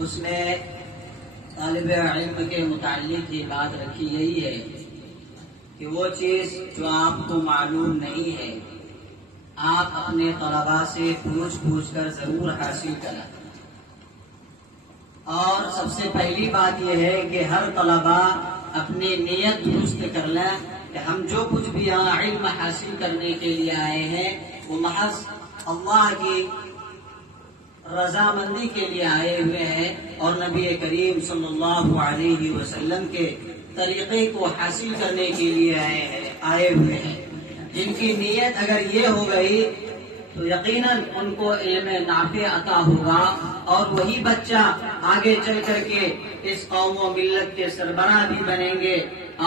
اس میں طالب علم کے متعلق یہ بات رکھی گئی ہے کہ وہ چیز جو آپ کو معلوم نہیں ہے آپ اپنے طلباء سے پوچھ کر ضرور حاصل کریں. اور سب سے پہلی بات یہ ہے کہ ہر طلباء اپنی نیت درست کر لیں کہ ہم جو کچھ بھی یہاں علم حاصل کرنے کے لیے آئے ہیں وہ محض اللہ کی رضامندی کے لیے آئے ہوئے ہیں اور نبی کریم صلی اللہ علیہ وسلم کے طریقے کو حاصل کرنے کے لیے آئے ہوئے ہیں. جن کی نیت اگر یہ ہو گئی تو یقیناً ان کو علم نافع عطا ہوگا اور وہی بچہ آگے چل کر کے اس قوم و ملت کے سربراہ بھی بنیں گے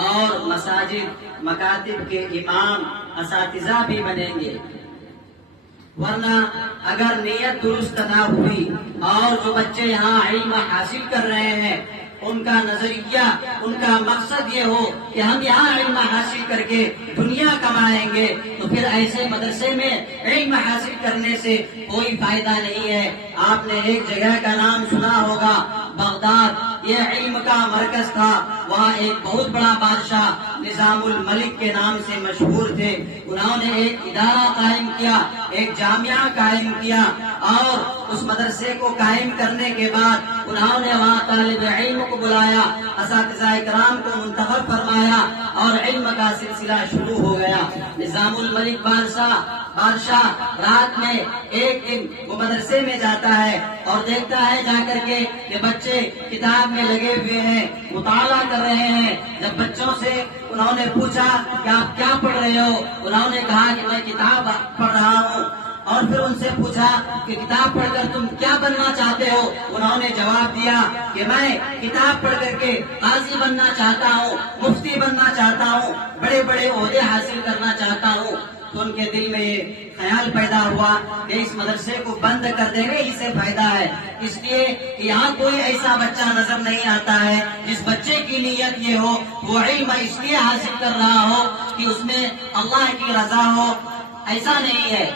اور مساجد مکاتب کے امام اساتذہ بھی بنیں گے. ورنہ اگر نیت درست نہ ہوئی اور جو بچے یہاں علم حاصل کر رہے ہیں ان کا نظریہ ان کا مقصد یہ ہو کہ ہم یہاں علم حاصل کر کے دنیا کمائیں گے تو پھر ایسے مدرسے میں علم حاصل کرنے سے کوئی فائدہ نہیں ہے. آپ نے ایک جگہ کا نام سنا ہوگا بغداد. یہ علم کا مرکز تھا. وہاں ایک بہت بڑا بادشاہ نظام الملک کے نام سے مشہور تھے. انہوں نے ایک ادارہ قائم کیا, ایک جامعہ قائم کیا اور اس مدرسے کو قائم کرنے کے بعد انہوں نے وہاں طالب علم کو بلایا, اساتذہ کرام کو منتخب فرمایا اور علم کا سلسلہ شروع ہو گیا. نظام الملک بادشاہ رات میں ایک دن وہ مدرسے میں جاتا ہے اور دیکھتا ہے جا کر کے کہ بچے کتاب میں لگے ہوئے ہیں, مطالعہ کر رہے ہیں. جب بچوں سے انہوں نے پوچھا کہ آپ کیا پڑھ رہے ہو, انہوں نے کہا کہ میں کتاب پڑھ رہا ہوں. اور پھر ان سے پوچھا کہ کتاب پڑھ کر تم کیا بننا چاہتے ہو, انہوں نے جواب دیا کہ میں کتاب پڑھ کر کے قاضی بننا چاہتا ہوں, مفتی بننا چاہتا ہوں, بڑے بڑے عہدے حاصل کرنا چاہتا ہوں. تو ان کے دل میں یہ خیال پیدا ہوا کہ اس مدرسے کو بند کر دینے ہی سے فائدہ ہے. اس لیے کہ یہاں کوئی ایسا بچہ نظر نہیں آتا ہے جس بچے کی نیت یہ ہو وہ علم اس لیے حاصل کر رہا ہو کہ اس میں اللہ کی رضا ہو. ایسا نہیں ہے.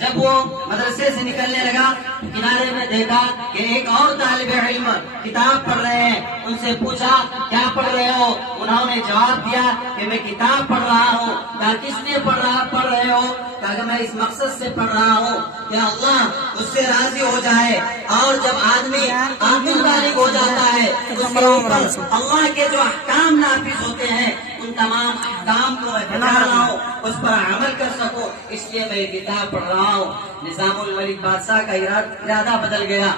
جب وہ مدرسے سے نکلنے لگا کنارے میں دیکھا کہ ایک اور طالب علم کتاب پڑھ رہے ہیں. ان سے پوچھا کیا پڑھ رہے ہو, انہوں نے جواب دیا کہ میں کتاب پڑھ رہا ہوں. کہا کس لیے پڑھ رہے ہو, کہا کہ میں اس مقصد سے پڑھ رہا ہوں کہ اللہ اس سے راضی ہو جائے. اور جب آدمی عامل بالغ ہو جاتا ہے اس کے اوپر اللہ کے جو احکام نافذ ہوتے ہیں ان تمام احکام کو میں بنا رہا ہوں, اس پر عمل کر سکوں, اس لیے میں کتاب پڑھ رہا ہوں. نظام الملک بادشاہ کا ارادہ بدل گیا.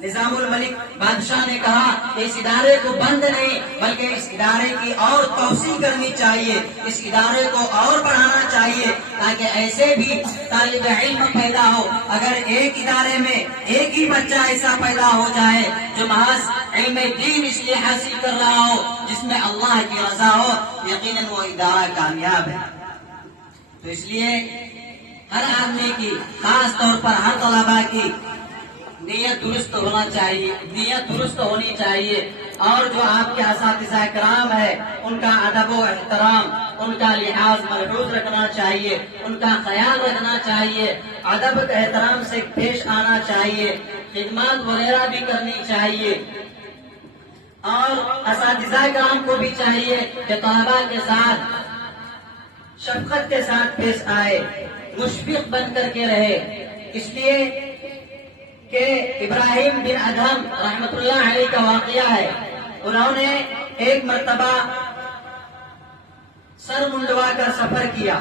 نظام الملک بادشاہ نے کہا کہ اس ادارے کو بند نہیں بلکہ اس ادارے کی اور توسیع کرنی چاہیے, اس ادارے کو اور بڑھانا چاہیے تاکہ ایسے بھی طالب علم پیدا ہو. اگر ایک ادارے میں ایک ہی بچہ ایسا پیدا ہو جائے جو محض علم دین اس لیے حاصل کر رہا ہو جس میں اللہ کی رضا ہو, یقیناً وہ ادارہ کامیاب ہے. تو اس لیے ہر آدمی کی, خاص طور پر ہر طلباء کی نیت درست ہونا چاہیے, نیت درست ہونی چاہیے. اور جو آپ کے اساتذہ کرام ہے ان کا ادب و احترام, ان کا لحاظ ملحوظ رکھنا چاہیے, ان کا خیال رکھنا چاہیے, ادب احترام سے پیش آنا چاہیے, خدمات وغیرہ بھی کرنی چاہیے. اور اساتذہ کرام کو بھی چاہیے کہ طلباء کے ساتھ شفقت کے ساتھ پیش آئے, مشفق بن کر کے رہے. اس لیے کہ ابراہیم بن ادھم رحمت اللہ علیہ کا واقعہ ہے. انہوں نے ایک مرتبہ سر منڈوا کر سفر کیا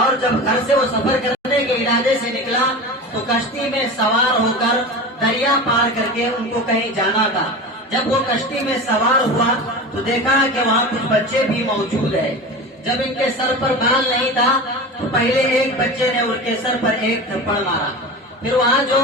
اور جب گھر سے وہ سفر کرنے کے ارادے سے نکلا تو کشتی میں سوار ہو کر دریا پار کر کے ان کو کہیں جانا تھا. جب وہ کشتی میں سوار ہوا تو دیکھا کہ وہاں کچھ بچے بھی موجود ہیں. جب ان کے سر پر بال نہیں تھا تو پہلے ایک بچے نے ان کے سر پر ایک تھپڑ مارا. پھر وہاں جو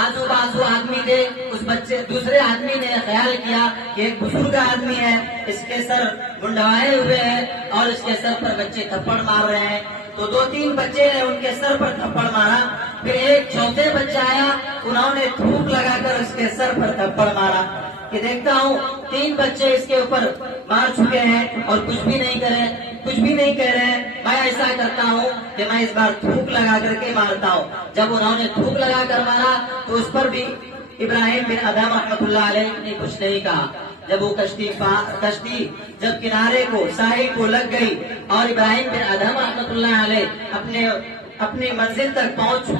آزو بازو آدمی تھے اس دوسرے آدمی نے خیال کیا کہ ایک بزرگ آدمی ہے, اس کے سر منڈوائے ہوئے ہیں اور اس کے سر پر بچے تھپڑ مار رہے ہیں. تو 2-3 بچے نے ان کے سر پر تھپڑ مارا. پھر ایک چوتھے بچہ آیا, انہوں نے تھوک لگا کر اس کے سر پر تھپڑ مارا. کہ دیکھتا ہوں 3 بچے اس کے اوپر مار چکے ہیں اور کچھ بھی نہیں کہہ رہے ہیں. میں ایسا کرتا ہوں کہ میں اس بار تھوک لگا کر کے مارتا ہوں. جب انہوں نے تھوک لگا کر مارا تو اس پر بھی ابراہیم بن ادھم رحمۃ اللہ علیہ نے کچھ نہیں کہا. جب وہ کشتی جب کنارے کو ساحل کو لگ گئی اور ابراہیم بن ادھم رحمۃ اللہ علیہ اپنی منزل تک پہنچ چکے